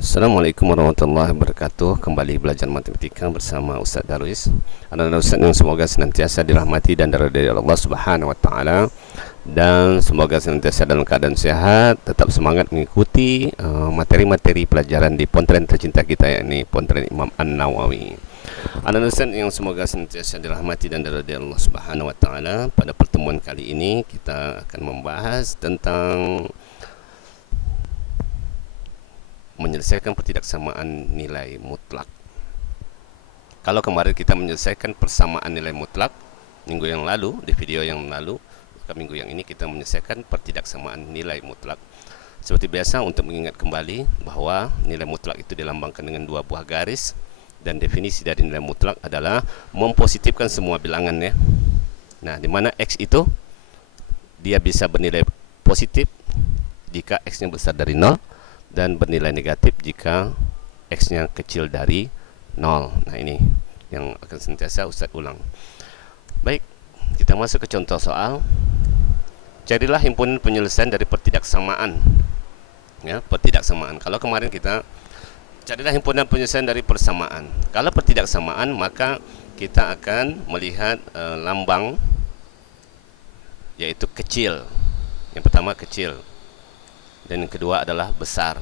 Assalamualaikum warahmatullahi wabarakatuh. Kembali belajar matematika bersama Ustaz Darwis. Anak-anak Ustaz yang semoga senantiasa dirahmati dan diridhai Allah Subhanahu wa taala, dan semoga senantiasa dalam keadaan sehat, tetap semangat mengikuti materi-materi pelajaran di pontren tercinta kita, yakni pontren Imam An-Nawawi. Anak-anak Ustaz yang semoga senantiasa dirahmati dan diridhai Allah Subhanahu wa taala, pada pertemuan kali ini kita akan membahas tentang menyelesaikan pertidaksamaan nilai mutlak. Kalau kemarin kita menyelesaikan persamaan nilai mutlak minggu yang lalu, di video yang lalu, maka minggu yang ini kita menyelesaikan pertidaksamaan nilai mutlak. Seperti biasa, untuk mengingat kembali bahwa nilai mutlak itu dilambangkan dengan dua buah garis, dan definisi dari nilai mutlak adalah mempositifkan semua bilangan, ya. Nah, di mana X itu dia bisa bernilai positif jika X-nya besar dari 0, dan bernilai negatif jika X-nya kecil dari 0. Nah, ini yang akan senantiasa Ustaz ulang. Baik, kita masuk ke contoh soal. Carilah himpunan penyelesaian dari pertidaksamaan. Ya, pertidaksamaan. Kalau kemarin kita carilah himpunan penyelesaian dari persamaan. Kalau pertidaksamaan, maka kita akan melihat lambang, yaitu kecil. Yang pertama kecil, dan yang kedua adalah besar.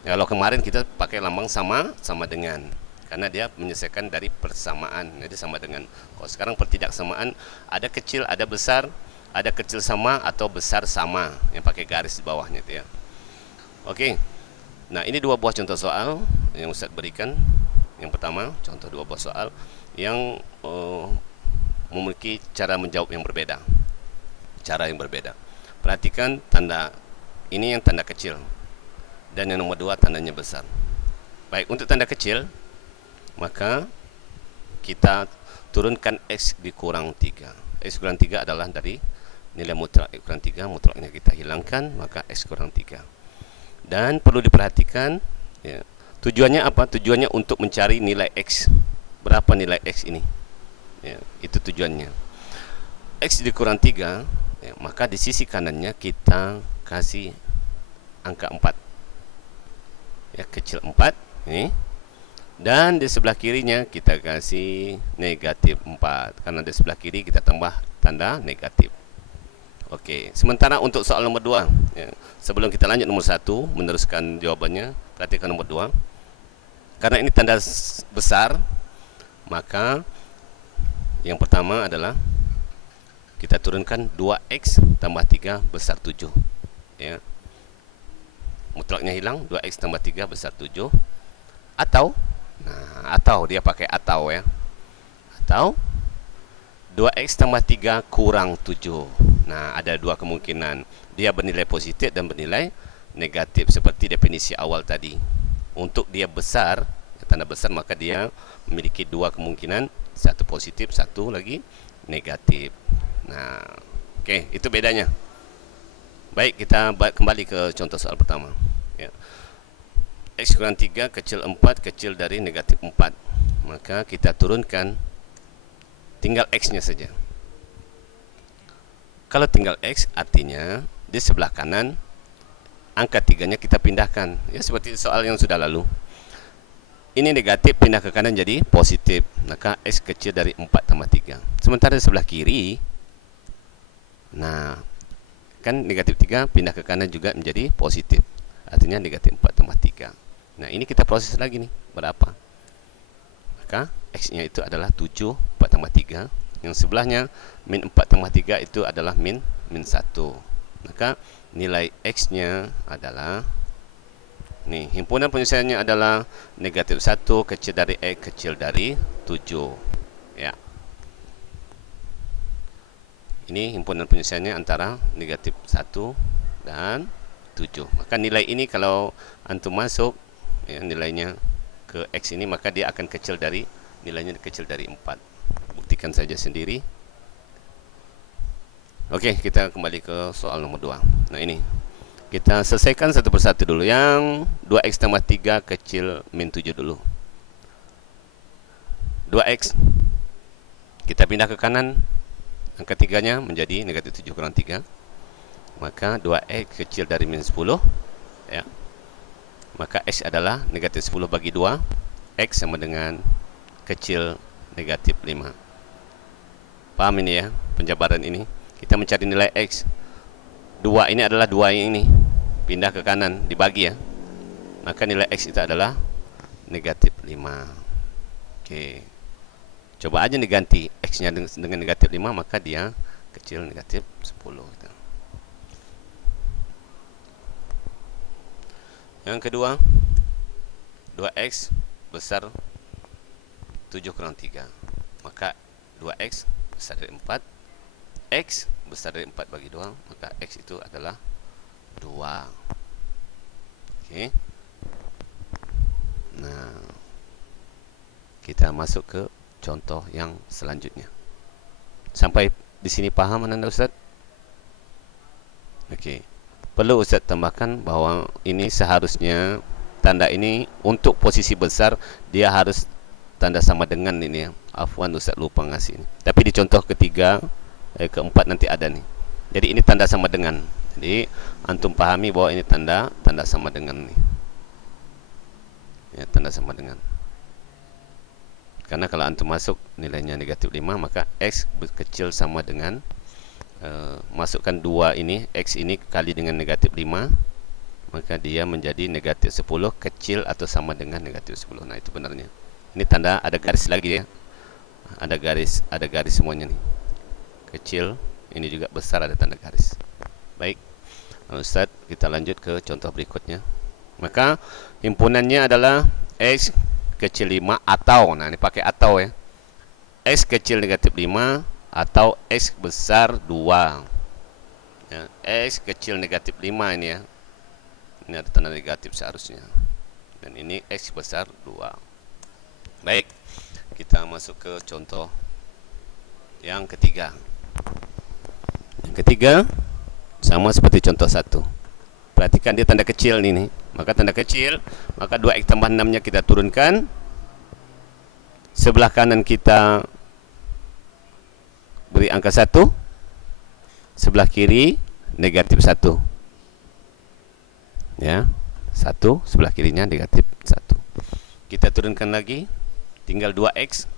Kalau kemarin kita pakai lambang sama dengan, karena dia menyelesaikan dari persamaan, jadi sama dengan. Kalau sekarang pertidaksamaan, ada kecil, ada besar, ada kecil sama atau besar sama, yang pakai garis di bawahnya itu, ya. Oke. Nah, ini dua buah contoh soal yang Ustaz berikan. Yang pertama, contoh dua buah soal yang memiliki cara menjawab yang berbeda. Cara yang berbeda. Perhatikan tanda. Ini yang tanda kecil, dan yang nomor 2 tandanya besar. Baik, untuk tanda kecil, maka kita turunkan X dikurang 3. X kurang 3 adalah dari nilai mutlak X kurang 3, mutlaknya kita hilangkan, maka X kurang 3. Dan perlu diperhatikan, ya, tujuannya apa? Tujuannya untuk mencari nilai X. Berapa nilai X ini? Ya, itu tujuannya. X dikurang 3, ya, maka di sisi kanannya kita kasih angka 4, ya, kecil 4 ini, dan di sebelah kirinya kita kasih negatif 4, karena di sebelah kiri kita tambah tanda negatif. Oke, sementara untuk soal nomor 2, ya, sebelum kita lanjut nomor 1 meneruskan jawabannya, perhatikan nomor 2. Karena ini tanda besar, maka yang pertama adalah kita turunkan 2X tambah 3 besar 7, ya. Mutlaknya hilang, 2X tambah 3 besar 7. Atau, nah, atau dia pakai atau, ya. Atau 2X tambah 3 kurang 7. Nah, ada dua kemungkinan. Dia bernilai positif dan bernilai negatif, seperti definisi awal tadi. Untuk dia besar, tanda besar, maka dia memiliki dua kemungkinan, satu positif, satu lagi negatif. Nah, oke, itu bedanya. Baik, kita kembali ke contoh soal pertama, ya. X kurang 3 kecil 4 kecil dari negatif 4. Maka kita turunkan, tinggal X-nya saja. Kalau tinggal X, artinya di sebelah kanan angka 3-nya kita pindahkan, ya, seperti soal yang sudah lalu. Ini negatif, pindah ke kanan jadi positif, maka X kecil dari 4 tambah 3. Sementara di sebelah kiri, nah, kan negatif 3 pindah ke kanan juga menjadi positif, artinya negatif 4 tambah 3. Nah, ini kita proses lagi nih, berapa? Maka X-nya itu adalah 7, 4 tambah 3. Yang sebelahnya min 4 tambah 3 itu adalah min 1. Maka nilai X-nya adalah, nih, himpunan penyelesaiannya adalah negatif 1 kecil dari X kecil dari 7, ya. Ini himpunan penyelesaiannya antara negatif 1 dan 7. Maka nilai ini kalau antum masuk, ya, nilainya ke X ini, maka dia akan kecil dari, nilainya kecil dari 4. Buktikan saja sendiri. Oke, kita kembali ke soal nomor 2. Nah, ini kita selesaikan satu persatu dulu. Yang 2X tambah 3 kecil min 7 dulu. 2X kita pindah ke kanan, angka 3-nya menjadi negatif 7 kurang 3. Maka 2X kecil dari min 10, ya. maka X adalah negatif 10 bagi 2. X sama dengan kecil negatif 5. Paham ini ya, penjabaran ini. Kita mencari nilai X. 2 ini adalah 2 yang ini. Pindah ke kanan, dibagi ya. Maka nilai X itu adalah negatif 5. Oke. Coba aja diganti X-nya dengan negatif 5, maka dia kecil negatif 10. Yang kedua, 2X besar 7 kurang 3. Maka 2X besar dari 4. X besar dari 4 bagi 2. Maka X itu adalah 2. Oke. Nah, kita masuk ke contoh yang selanjutnya. Sampai di sini paham Anda Ustaz? Oke. Perlu Ustaz tambahkan bahwa ini seharusnya tanda ini untuk posisi besar dia harus tanda sama dengan ini ya. Afwan Ustaz lupa ngasih ini. Tapi di contoh ketiga, keempat nanti ada nih. Jadi ini tanda sama dengan. Jadi antum pahami bahwa ini tanda sama dengan nih. Ya, tanda sama dengan. Karena kalau antum masuk nilainya negatif 5, maka X kecil sama dengan masukkan 2 ini, X ini kali dengan negatif 5, maka dia menjadi negatif 10 kecil atau sama dengan negatif 10. Nah itu benarnya. Ini tanda ada garis lagi ya. Ada garis semuanya nih. Kecil, ini juga besar ada tanda garis. Baik, Ustaz, kita lanjut ke contoh berikutnya. Maka himpunannya adalah X kecil 5 atau, nah ini pakai atau ya, X kecil negatif 5 atau X besar 2 ya, X kecil negatif 5 ini ya, ini ada tanda negatif seharusnya, dan ini X besar 2. Baik, kita masuk ke contoh yang ketiga. Yang ketiga sama seperti contoh 1. Perhatikan dia tanda kecil ini, maka tanda kecil, maka 2X tambah 6 nya kita turunkan, sebelah kanan kita beri angka 1, sebelah kiri negatif 1 ya, 1 sebelah kirinya negatif 1. Kita turunkan lagi, tinggal 2X,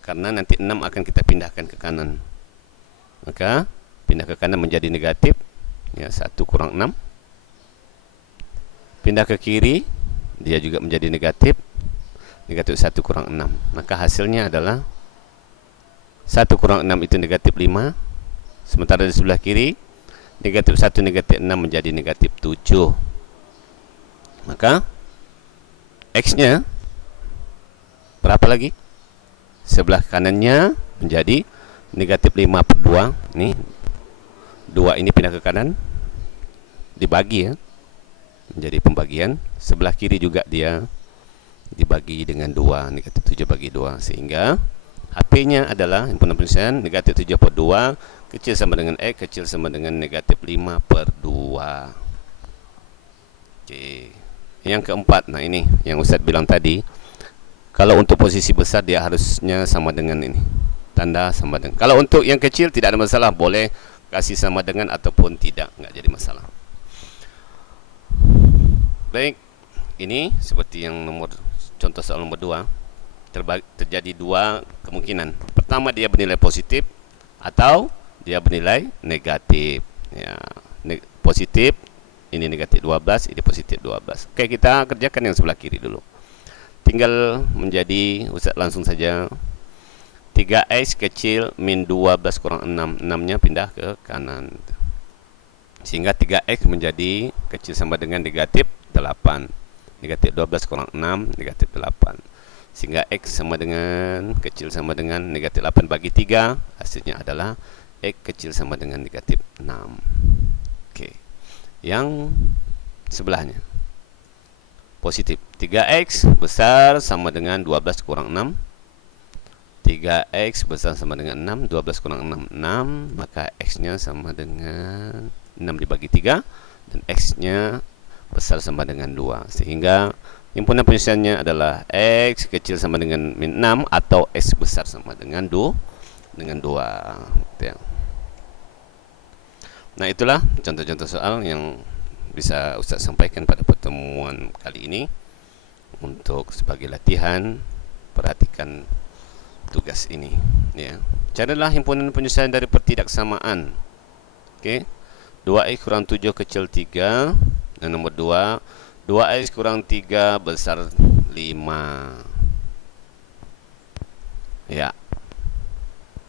karena nanti 6 akan kita pindahkan ke kanan, maka pindah ke kanan menjadi negatif ya, 1 kurang 6. Pindah ke kiri, dia juga menjadi negatif 1 kurang 6. Maka hasilnya adalah 1 kurang 6 itu negatif 5. Sementara di sebelah kiri, negatif 1 negatif 6 menjadi negatif 7. Maka X-nya berapa lagi? Sebelah kanannya menjadi negatif 5 per 2. Nih, 2 ini pindah ke kanan, dibagi ya, menjadi pembagian. Sebelah kiri juga dia dibagi dengan 2, negatif 7 bagi 2, sehingga HP-nya adalah himpunan penyelesaian negatif 7 per 2 kecil sama dengan X kecil sama dengan negatif 5 per 2. Oke. Yang keempat, nah ini yang Ustadz bilang tadi, kalau untuk posisi besar dia harusnya sama dengan ini, tanda sama dengan. Kalau untuk yang kecil tidak ada masalah, boleh kasih sama dengan ataupun tidak, nggak jadi masalah. Baik, ini seperti yang contoh soal nomor 2, terjadi 2 kemungkinan. Pertama, dia bernilai positif atau dia bernilai negatif ya. Positif, ini negatif 12, ini positif 12. Oke, kita kerjakan yang sebelah kiri dulu. Tinggal menjadi, Ustaz langsung saja, 3X kecil min 12 kurang 6, 6 nya pindah ke kanan, sehingga 3X menjadi kecil sama dengan negatif 8. Negatif 12 kurang 6, negatif 8. Sehingga X sama dengan, kecil sama dengan negatif 8 bagi 3. Hasilnya adalah X kecil sama dengan negatif 6. Oke. Yang sebelahnya, positif. 3X besar sama dengan 12 kurang 6. 3X besar sama dengan 6. 12 kurang 6, 6. Maka X-nya sama dengan 6 dibagi 3. Dan X-nya besar sama dengan 2, sehingga himpunan penyelesaiannya adalah X kecil sama dengan min 6 atau X besar sama dengan 2. Nah itulah contoh-contoh soal yang bisa Ustaz sampaikan pada pertemuan kali ini. Untuk sebagai latihan, perhatikan tugas ini, ya. Carilah himpunan penyelesaian dari pertidaksamaan. Okey. 2x kurang 7 kecil 3. Dan nombor 2, 2x kurang 3 besar 5. Ya.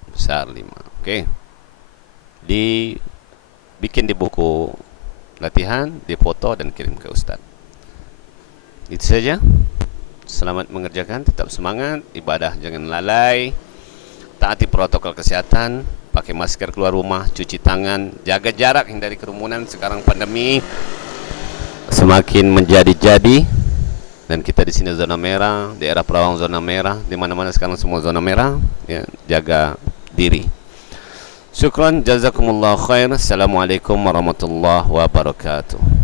Besar 5. Okey. Bikin di buku latihan, difoto dan kirim ke Ustaz. Itu saja. Selamat mengerjakan, tetap semangat, ibadah jangan lalai, taati protokol kesehatan, pakai masker keluar rumah, cuci tangan, jaga jarak, hindari kerumunan. Sekarang pandemi semakin menjadi-jadi dan kita di sini zona merah, daerah Perawang zona merah, di mana-mana sekarang semua zona merah, ya, jaga diri. Syukran, jazakumullah khair. Assalamualaikum warahmatullahi wabarakatuh.